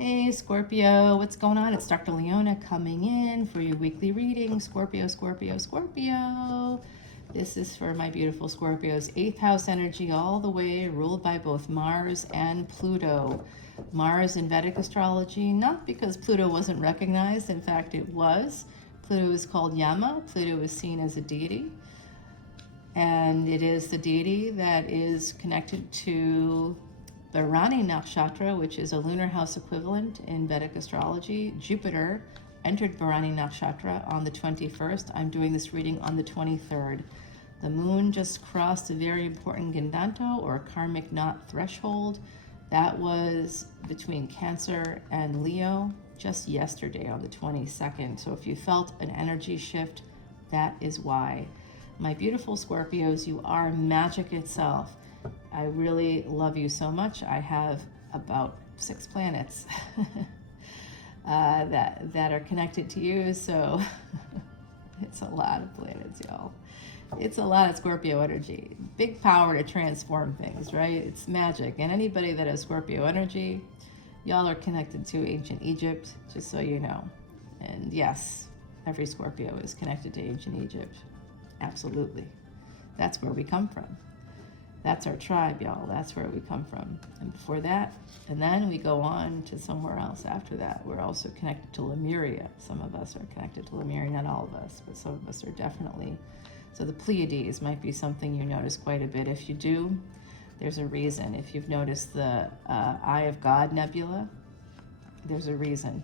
Hey Scorpio, what's going on? It's Dr. Leona coming in for your weekly reading. Scorpio, Scorpio, Scorpio. This is for my beautiful Scorpios. 8th house energy all the way, ruled by both Mars and Pluto. Mars in Vedic astrology, not because Pluto wasn't recognized, in fact it was. Pluto is called Yama. Pluto is seen as a deity. And it is the deity that is connected to the Rani Nakshatra, which is a lunar house equivalent in Vedic astrology. Jupiter entered Bharani Nakshatra on the 21st. I'm doing this reading on the 23rd. The moon just crossed a very important Gandanto, or karmic knot threshold. That was between Cancer and Leo just yesterday on the 22nd. So if you felt an energy shift, that is why. My beautiful Scorpios, you are magic itself. I really love you so much. I have about 6 planets that are connected to you, so it's a lot of planets, y'all. It's a lot of Scorpio energy. Big power to transform things, right? It's magic. And anybody that has Scorpio energy, y'all are connected to ancient Egypt, just so you know. And yes, every Scorpio is connected to ancient Egypt. Absolutely. That's where we come from. That's our tribe, y'all. That's where we come from. And before that, and then we go on to somewhere else after that. We're also connected to Lemuria. Some of us are connected to Lemuria, not all of us, but some of us are definitely. So the Pleiades might be something you notice quite a bit. If you do, there's a reason. If you've noticed the Eye of God nebula, there's a reason.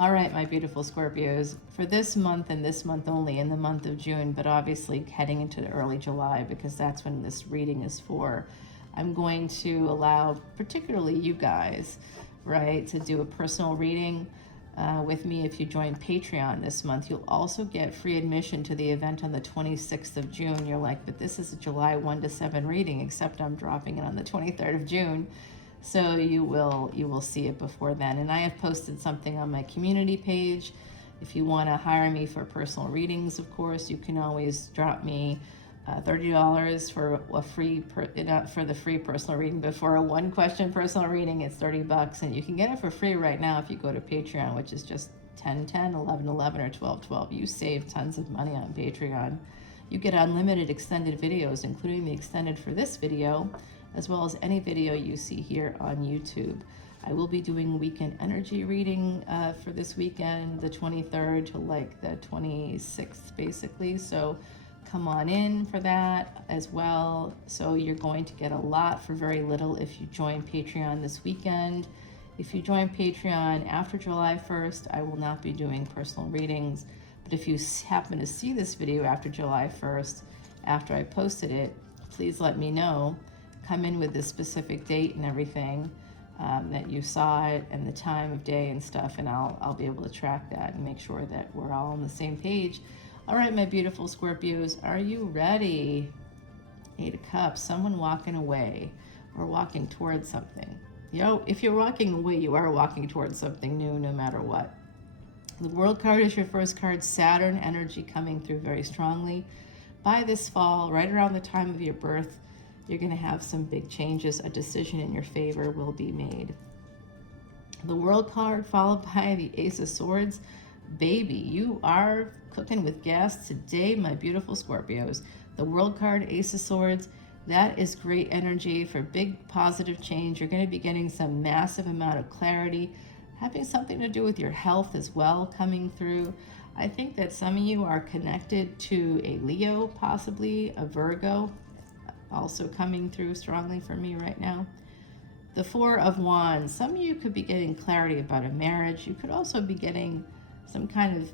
All right, my beautiful Scorpios, for this month and this month only, in the month of June, but obviously heading into the early July, because that's when this reading is for, I'm going to allow particularly you guys, right, to do a personal reading with me. If you join Patreon this month, you'll also get free admission to the event on the 26th of June. You're like, but this is a July 1 to 7 reading, except I'm dropping it on the 23rd of June. So you will see it before then. And I have posted something on my community page. If you want to hire me for personal readings, of course, you can always drop me $30 for a free, not for the free personal reading, but for a 1-question personal reading, it's $30. And you can get it for free right now if you go to Patreon, which is just 10, 11, 11, or 12, 12. You save tons of money on Patreon. You get unlimited extended videos, including the extended for this video, as well as any video you see here on YouTube. I will be doing weekend energy reading for this weekend, the 23rd to like the 26th, basically. So come on in for that as well. So you're going to get a lot for very little if you join Patreon this weekend. If you join Patreon after July 1st, I will not be doing personal readings. But if you happen to see this video after July 1st, after I posted it, please let me know. Come in with the specific date and everything that you saw it, and the time of day and stuff, and I'll be able to track that and make sure that we're all on the same page. All right, my beautiful Scorpios, are you ready? 8 of Cups, someone walking away or walking towards something. If you're walking away, you are walking towards something new no matter what. The World card is your first card. Saturn energy coming through very strongly. By this fall, right around the time of your birth, you're going to have some big changes. A decision in your favor will be made. The World card followed by the Ace of Swords. Baby, you are cooking with gas today, my beautiful Scorpios. The World card, Ace of Swords, that is great energy for big positive change. You're going to be getting some massive amount of clarity, having something to do with your health as well coming through. I think that some of you are connected to a Leo, possibly a Virgo, also coming through strongly for me right now. The 4 of Wands, some of you could be getting clarity about a marriage. You could also be getting some kind of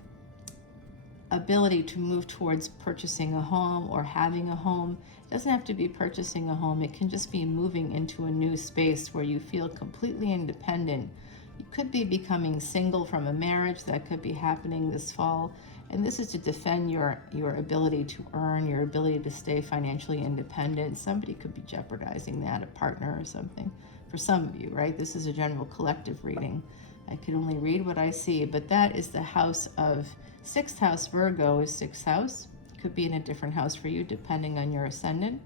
ability to move towards purchasing a home or having a home. It doesn't have to be purchasing a home. It can just be moving into a new space where you feel completely independent. You could be becoming single from a marriage. That could be happening this fall. And this is to defend your ability to earn, your ability to stay financially independent. Somebody could be jeopardizing that, a partner or something. For some of you, right? This is a general collective reading. I can only read what I see, but that is the house of 6th house. Virgo is 6th house. Could be in a different house for you depending on your ascendant.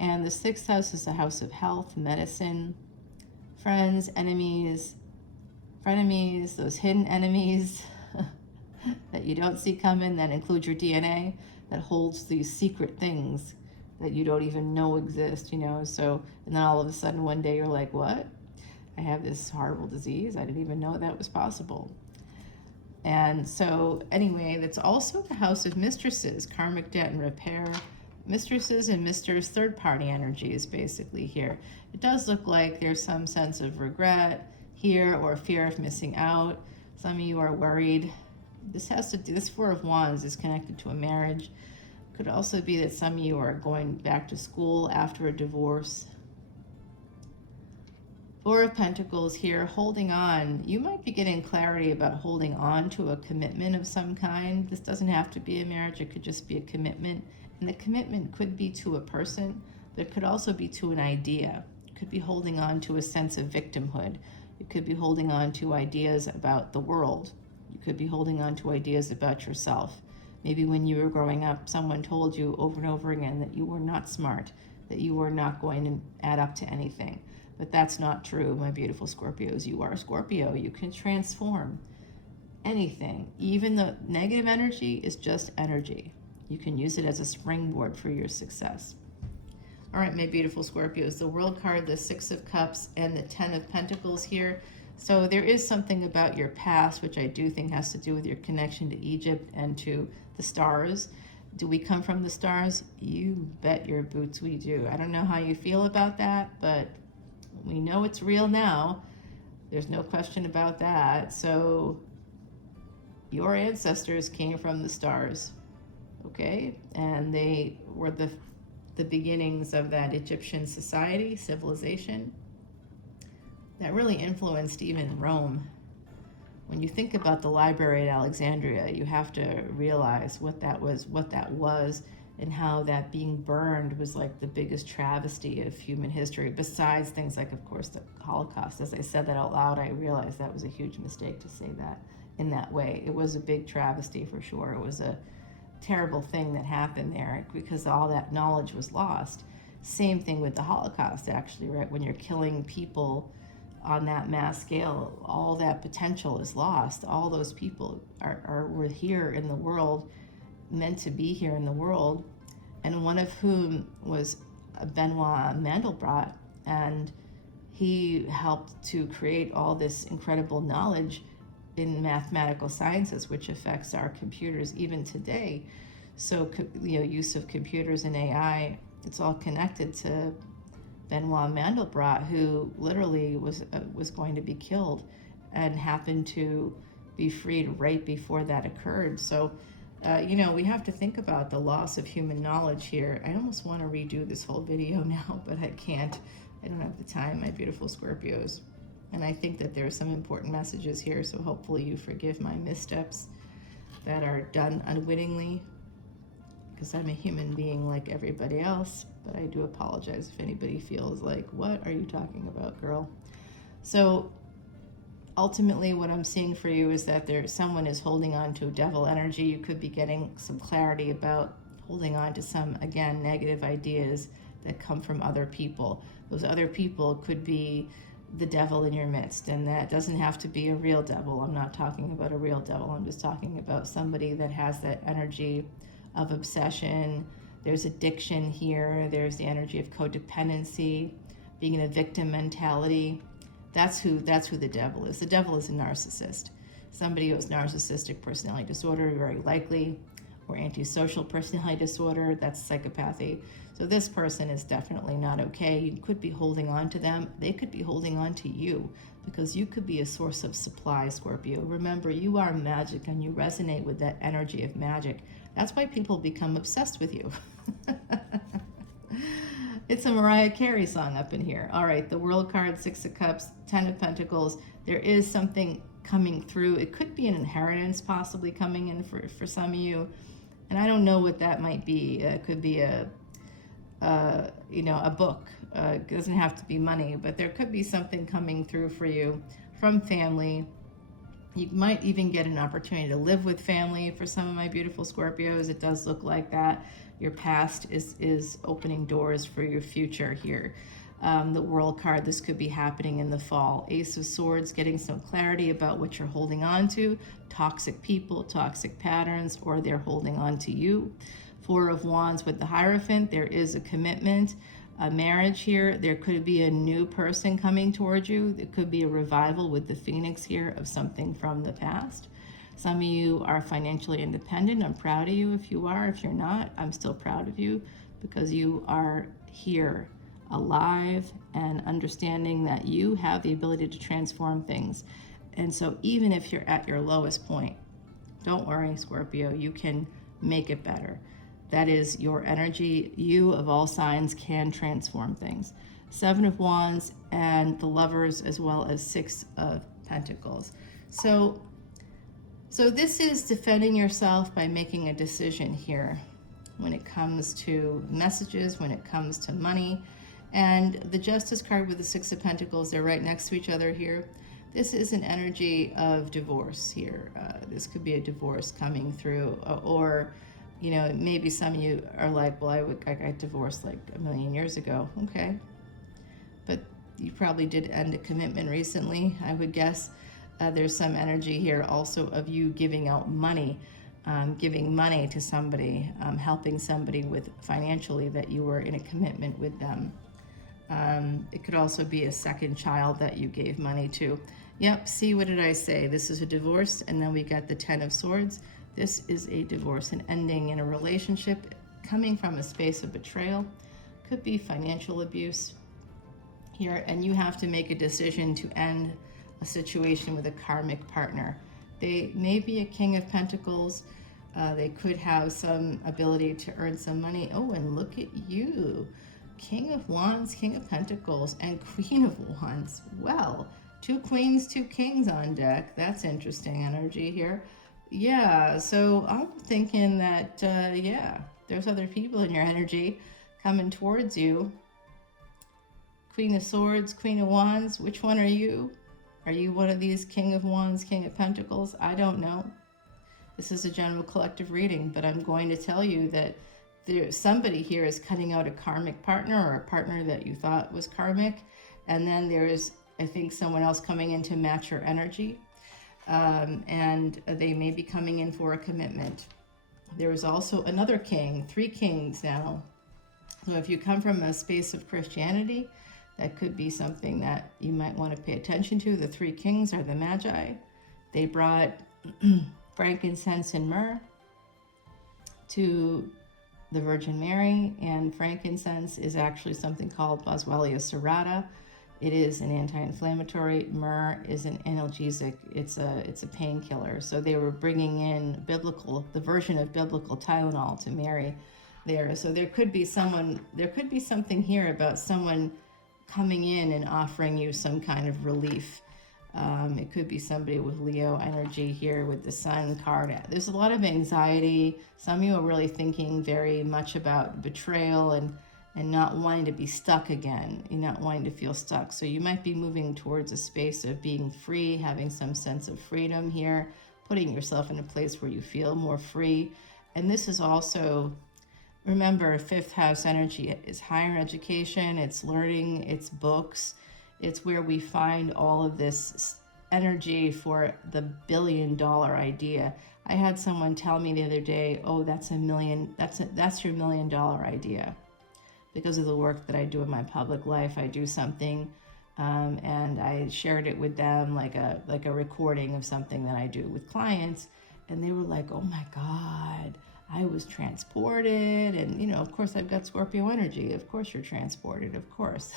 And the 6th house is the house of health, medicine, friends, enemies, frenemies, those hidden enemies that you don't see coming, that include your DNA, that holds these secret things that you don't even know exist, you know. So, and then all of a sudden one day you're like, what? I have this horrible disease. I didn't even know that was possible. And so anyway, that's also the house of mistresses, karmic debt and repair. Mistresses and misters, third-party energies basically here. It does look like there's some sense of regret here or fear of missing out. Some of you are worried. This has to do, this Four of Wands is connected to a marriage. Could also be that some of you are going back to school after a divorce. Four of Pentacles here, holding on. You might be getting clarity about holding on to a commitment of some kind. This doesn't have to be a marriage. It could just be a commitment. And the commitment could be to a person, but it could also be to an idea. It could be holding on to a sense of victimhood. It could be holding on to ideas about the world. You could be holding on to ideas about yourself. Maybe when you were growing up, someone told you over and over again that you were not smart, that you were not going to add up to anything. But that's not true, my beautiful Scorpios. You are a Scorpio. You can transform anything. Even the negative energy is just energy. You can use it as a springboard for your success. All right, my beautiful Scorpios, the World card, the Six of Cups, and the Ten of Pentacles here. So there is something about your past, which I do think has to do with your connection to Egypt and to the stars. Do we come from the stars? You bet your boots we do. I don't know how you feel about that, but we know it's real now. There's no question about that. So your ancestors came from the stars, okay? And they were the beginnings of that Egyptian society, civilization, that really influenced even Rome. When you think about the library at Alexandria, you have to realize what that was, and how that being burned was like the biggest travesty of human history, besides things like, of course, the Holocaust. As I said that out loud, I realized that was a huge mistake to say that in that way. It was a big travesty for sure. It was a terrible thing that happened there because all that knowledge was lost. Same thing with the Holocaust, actually, right? When you're killing people on that mass scale, all that potential is lost. All those people were here in the world, meant to be here in the world, and one of whom was Benoit Mandelbrot, and he helped to create all this incredible knowledge in mathematical sciences, which affects our computers even today. So, you know, use of computers and AI, it's all connected to Benoit Mandelbrot, who literally was going to be killed and happened to be freed right before that occurred. So, you know, we have to think about the loss of human knowledge here. I almost want to redo this whole video now, but I can't. I don't have the time, my beautiful Scorpios. And I think that there are some important messages here, so hopefully you forgive my missteps that are done unwittingly, because I'm a human being like everybody else. But I do apologize if anybody feels like, what are you talking about, girl? So ultimately what I'm seeing for you is that someone is holding on to devil energy. You could be getting some clarity about holding on to some, again, negative ideas that come from other people. Those other people could be the devil in your midst, and that doesn't have to be a real devil. I'm not talking about a real devil. I'm just talking about somebody that has that energy of obsession. There's addiction here. There's the energy of codependency, being in a victim mentality. That's who the devil is. The devil is a narcissist. Somebody who has narcissistic personality disorder, very likely, or antisocial personality disorder, that's psychopathy. So this person is definitely not okay. You could be holding on to them. They could be holding on to you, because you could be a source of supply, Scorpio. Remember, you are magic and you resonate with that energy of magic. That's why people become obsessed with you. It's a Mariah Carey song up in here. All right, the World card, Six of Cups, Ten of Pentacles. There is something coming through. It could be an inheritance possibly coming in for some of you. And I don't know what that might be. It could be a book. It doesn't have to be money, but there could be something coming through for you from family. You might even get an opportunity to live with family for some of my beautiful Scorpios. It does look like that. Your past is opening doors for your future here. The World card, this could be happening in the fall. Ace of Swords, getting some clarity about what you're holding on to, toxic people, toxic patterns, or they're holding on to you. Four of Wands with the Hierophant, there is a commitment, a marriage here. There could be a new person coming towards you. There could be a revival with the Phoenix here of something from the past. Some of you are financially independent. I'm proud of you if you are. If you're not, I'm still proud of you because you are here, alive, and understanding that you have the ability to transform things. And so even if you're at your lowest point, don't worry, Scorpio, you can make it better. That is your energy. You, of all signs, can transform things. Seven of Wands and the Lovers, as well as Six of Pentacles. So this is defending yourself by making a decision here when it comes to messages, when it comes to money. And the Justice card with the Six of Pentacles, they're right next to each other here. This is an energy of divorce here. This could be a divorce coming through, or you know, maybe some of you are like, well, I got divorced like a million years ago. Okay. But you probably did end a commitment recently, I would guess. There's some energy here also of you giving out money, giving money to somebody, helping somebody with financially that you were in a commitment with them. It could also be a second child that you gave money to. Yep, see, what did I say? This is a divorce, and then we got the Ten of Swords. This is a divorce, an ending in a relationship coming from a space of betrayal. Could be financial abuse here, and you have to make a decision to end a situation with a karmic partner. They may be a King of Pentacles. They could have some ability to earn some money. Oh, and look at you. King of Wands, King of Pentacles, and Queen of Wands. Well, two queens, two kings on deck. That's interesting energy here. Yeah, so I'm thinking that, yeah, there's other people in your energy coming towards you. Queen of Swords, Queen of Wands, which one are you? Are you one of these King of Wands, King of Pentacles? I don't know. This is a general collective reading, but I'm going to tell you that somebody here is cutting out a karmic partner or a partner that you thought was karmic. And then there's, I think, someone else coming in to match your energy. And they may be coming in for a commitment. There is also another king, three kings now. So if you come from a space of Christianity, that could be something that you might want to pay attention to. The three kings are the Magi. They brought frankincense and myrrh to the Virgin Mary, and frankincense is actually something called Boswellia serrata. It is an anti-inflammatory. Myrrh is an analgesic. It's a painkiller. So they were bringing in the version of biblical Tylenol to Mary there. So there could be something here about someone coming in and offering you some kind of relief. It could be somebody with Leo energy here with the Sun card. There's a lot of anxiety. Some of you are really thinking very much about betrayal and not wanting to be stuck again. You're not wanting to feel stuck. So you might be moving towards a space of being free, having some sense of freedom here, putting yourself in a place where you feel more free. And this is also, remember, fifth house energy is higher education, it's learning, it's books. It's where we find all of this energy for the $1 billion idea. I had someone tell me the other day, oh, that's your $1 million idea. Because of the work that I do in my public life, I do something, and I shared it with them like a recording of something that I do with clients, and they were like, oh my God, I was transported. And you know, of course I've got Scorpio energy. Of course you're transported, of course.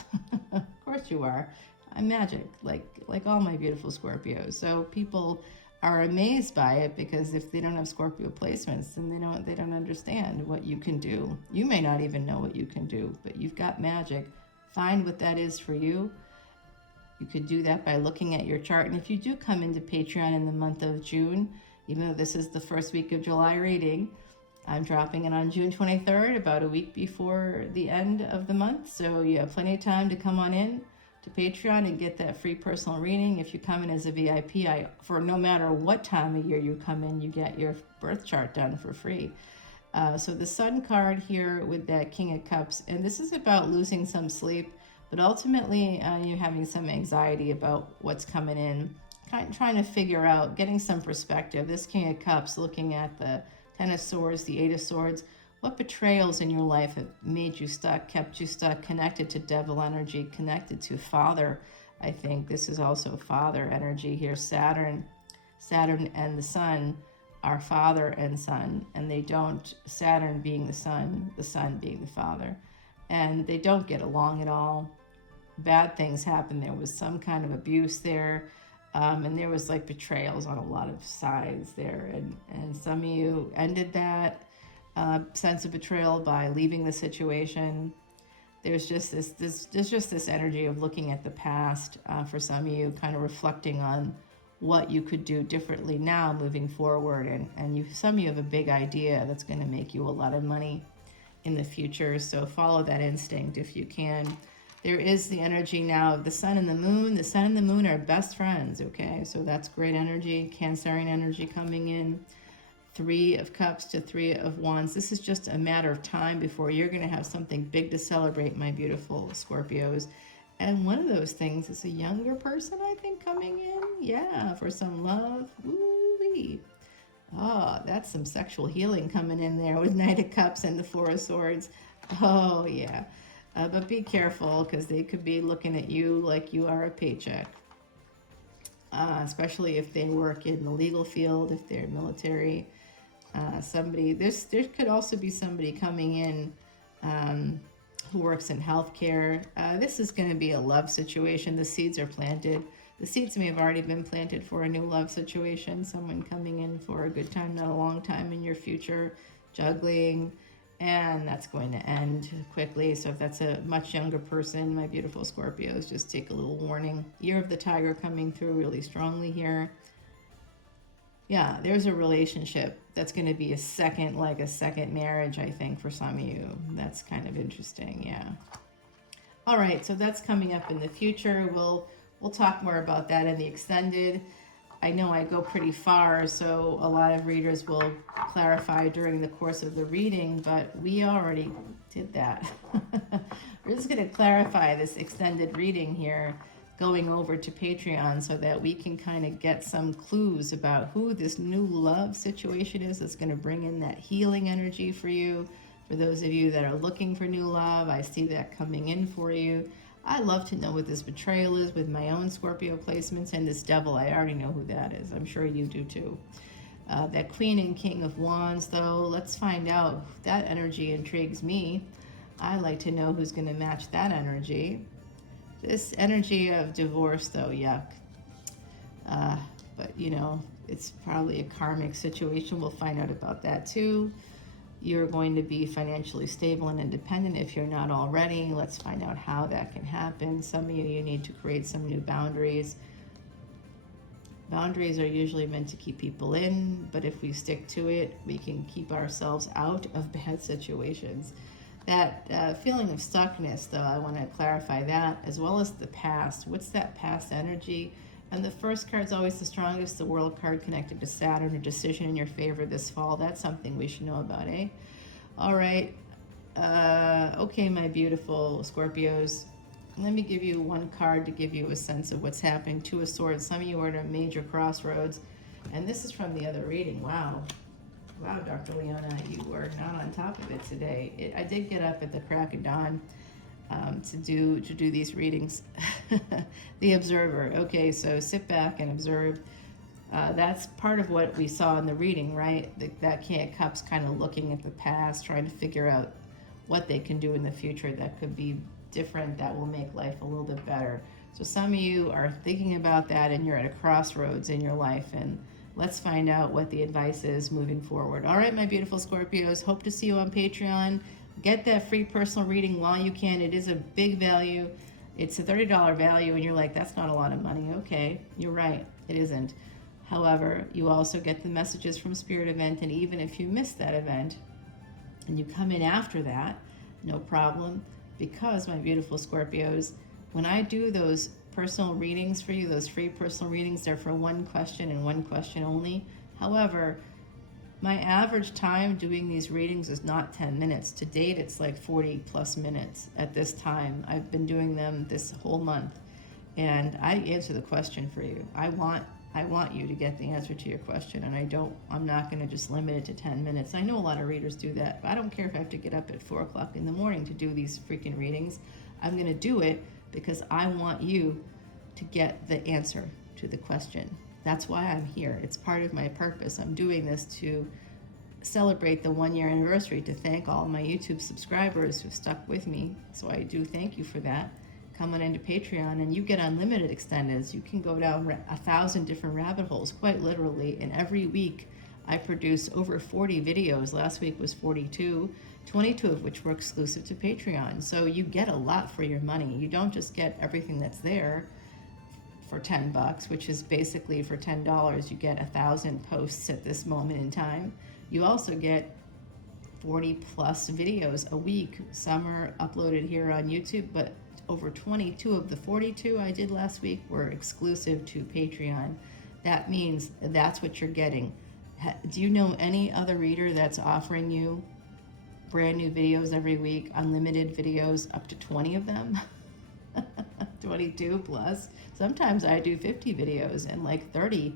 Of course you are. I'm magic, like all my beautiful Scorpios. So people are amazed by it because if they don't have Scorpio placements, then they don't understand what you can do. You may not even know what you can do, but you've got magic. Find what that is for you. You could do that by looking at your chart. And if you do come into Patreon in the month of June, even though this is the first week of July reading, I'm dropping it on June 23rd, about a week before the end of the month. So you have plenty of time to come on in to Patreon and get that free personal reading. If you come in as a VIP, for no matter what time of year you come in, you get your birth chart done for free. So the Sun card here with that King of Cups, and this is about losing some sleep, But ultimately, you're having some anxiety about what's coming in, trying to figure out, getting some perspective. This King of Cups looking at the Ten of Swords, the Eight of Swords. What betrayals in your life have made you stuck, kept you stuck, connected to devil energy, connected to Father? I think this is also Father energy here. Saturn and the Sun are Father and Son, and they don't, Saturn being the Sun being the Father, and they don't get along at all. Bad things happen. There was some kind of abuse there, and there was like betrayals on a lot of sides there, and some of you ended that sense of betrayal by leaving the situation. There's just this energy of looking at the past for some of you, kind of reflecting on what you could do differently now moving forward, and some of you have a big idea that's going to make you a lot of money in the future, so follow that instinct if you can. There is the energy now of the Sun and the Moon. The Sun and the Moon are best friends, okay? So that's great energy, Cancerian energy coming in. Three of Cups to Three of Wands. This is just a matter of time before you're going to have something big to celebrate, my beautiful Scorpios. And one of those things is a younger person, I think, coming in. Yeah, for some love. Woo-wee. Oh, that's some sexual healing coming in there with Knight of Cups and the Four of Swords. Oh, yeah. But be careful, because they could be looking at you like you are a paycheck. Especially if they work in the legal field, if they're military. There could also be somebody coming in who works in healthcare. This is going to be a love situation. The seeds are planted. The seeds may have already been planted for a new love situation. Someone coming in for a good time, not a long time in your future, juggling, and that's going to end quickly. So if that's a much younger person, my beautiful Scorpios, just take a little warning. Year of the Tiger coming through really strongly here. Yeah, there's a relationship that's going to be a second marriage, I think, for some of you. That's kind of interesting, yeah. All right, so that's coming up in the future. We'll talk more about that in the extended. I know I go pretty far, so a lot of readers will clarify during the course of the reading, but we already did that. We're just going to clarify this extended reading here, going over to Patreon, so that we can kind of get some clues about who this new love situation is that's going to bring in that healing energy for you. For those of you that are looking for new love, I see that coming in for you. I love to know what this betrayal is with my own Scorpio placements, and this devil, I already know who that is. I'm sure you do too. That Queen and King of Wands, though, let's find out. That energy intrigues me. I like to know who's going to match that energy. This energy of divorce, though, yuck. But, you know, it's probably a karmic situation. We'll find out about that, too. You're going to be financially stable and independent if you're not already. Let's find out how that can happen. Some of you need to create some new boundaries. Boundaries are usually meant to keep people in, but if we stick to it, we can keep ourselves out of bad situations. That feeling of stuckness, though, I want to clarify that, as well as the past. What's that past energy? And the first card's always the strongest, the World card connected to Saturn, a decision in your favor this fall. That's something we should know about, eh? All right. Okay, my beautiful Scorpios. Let me give you one card to give you a sense of what's happening. Two of Swords. Some of you are at a major crossroads. And this is from the other reading. Wow. Wow, Dr. Leona, you were not on top of it today. I did get up at the crack of dawn to do these readings. The Observer. Okay, so sit back and observe. That's part of what we saw in the reading, right? That King of Cups kind of looking at the past, trying to figure out what they can do in the future that could be different, that will make life a little bit better. So some of you are thinking about that, and you're at a crossroads in your life, and let's find out what the advice is moving forward. All right, my beautiful Scorpios, hope to see you on Patreon. Get that free personal reading while you can. It is a big value. It's a $30 value, and you're like, that's not a lot of money. Okay, you're right, it isn't. However, you also get the messages from Spirit Event, and even if you miss that event and you come in after that, no problem, because my beautiful Scorpios, when I do those personal readings for you, those free personal readings, they're for one question and one question only. However, My average time doing these readings is not 10 minutes. To date, it's like 40 plus minutes at this time. I've been doing them this whole month, and I answer the question for you. I want you to get the answer to your question, and I'm not going to just limit it to 10 minutes. I know a lot of readers do that, but I don't care if I have to get up at 4 o'clock in the morning to do these freaking readings. I'm going to do it because I want you to get the answer to the question. That's why I'm here. It's part of my purpose. I'm doing this to celebrate the 1 year anniversary, to thank all my YouTube subscribers who stuck with me. So I do thank you for that. Come on into Patreon and you get unlimited extendeds. You can go down 1,000 different rabbit holes, quite literally. And every week I produce over 40 videos. Last week was 42, 22 of which were exclusive to Patreon. So you get a lot for your money. You don't just get everything that's there for $10, which is basically for $10, you get 1,000 posts at this moment in time. You also get 40 plus videos a week. Some are uploaded here on YouTube, but over 22 of the 42 I did last week were exclusive to Patreon. That means that's what you're getting. Do you know any other reader that's offering you brand new videos every week, unlimited videos, up to 20 of them? 22 plus. Sometimes I do 50 videos, and like 30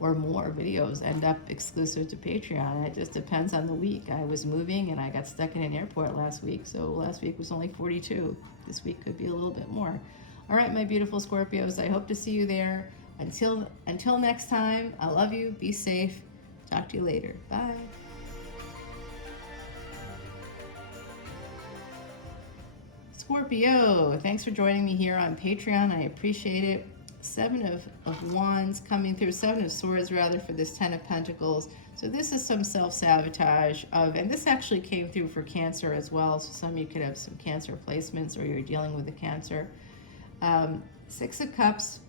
or more videos end up exclusive to Patreon. It just depends on the week. I was moving and I got stuck in an airport last week, so last week was only 42. This week could be a little bit more. All right, my beautiful Scorpios, I hope to see you there. Until next time, I love you. Be safe. Talk to you later. Bye. Scorpio, thanks for joining me here on Patreon. I appreciate it. 7 of Wands coming through, 7 of Swords rather, for this 10 of Pentacles. So this is some self-sabotage and this actually came through for Cancer as well. So some of you could have some Cancer placements, or you're dealing with a Cancer. 6 of Cups,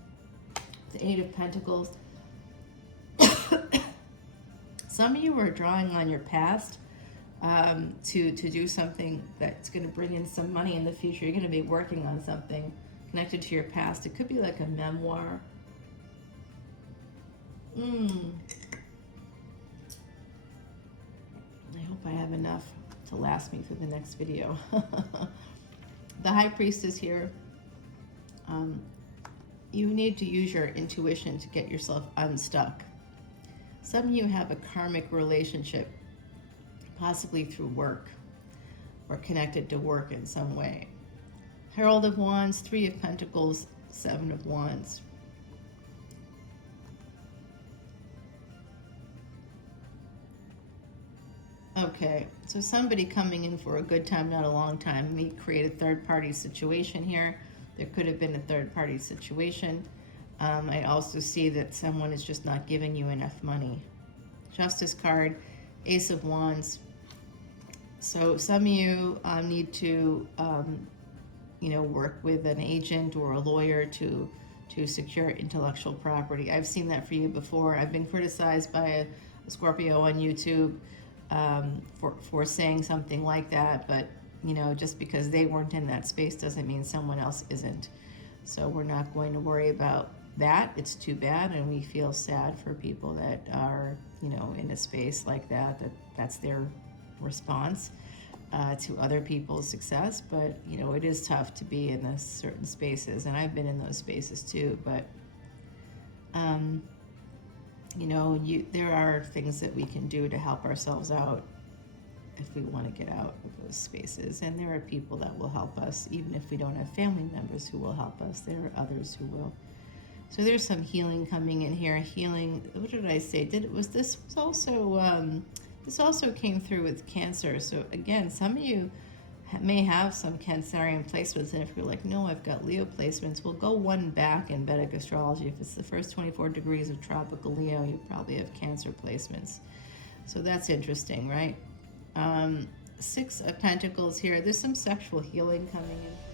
the 8 of Pentacles. Some of you are drawing on your past to do something that's going to bring in some money in the future. You're going to be working on something connected to your past. It could be like a memoir. I hope I have enough to last me through the next video. The High Priestess here. You need to use your intuition to get yourself unstuck. Some of you have a karmic relationship, possibly through work or connected to work in some way. Herald of Wands, 3 of Pentacles, 7 of Wands. Okay, so somebody coming in for a good time, not a long time, may create a third-party situation here. There could have been a third-party situation. I also see that someone is just not giving you enough money. Justice card, Ace of Wands. So some of you need to, work with an agent or a lawyer to secure intellectual property. I've seen that for you before. I've been criticized by a Scorpio on YouTube for saying something like that, but just because they weren't in that space doesn't mean someone else isn't. So we're not going to worry about that. It's too bad, and we feel sad for people that are in a space like that, that's their response to other people's success. But it is tough to be in those certain spaces, and I've been in those spaces too. But there are things that we can do to help ourselves out if we want to get out of those spaces, and there are people that will help us. Even if we don't have family members who will help us, there are others who will. So there's some healing coming in here. Healing, what did I say? This also came through with Cancer. So again, some of you may have some Cancerian placements, and if you're like, no, I've got Leo placements, we'll go one back in Vedic Astrology. If it's the first 24 degrees of tropical Leo, you probably have Cancer placements. So that's interesting, right? 6 of Pentacles here. There's some sexual healing coming in.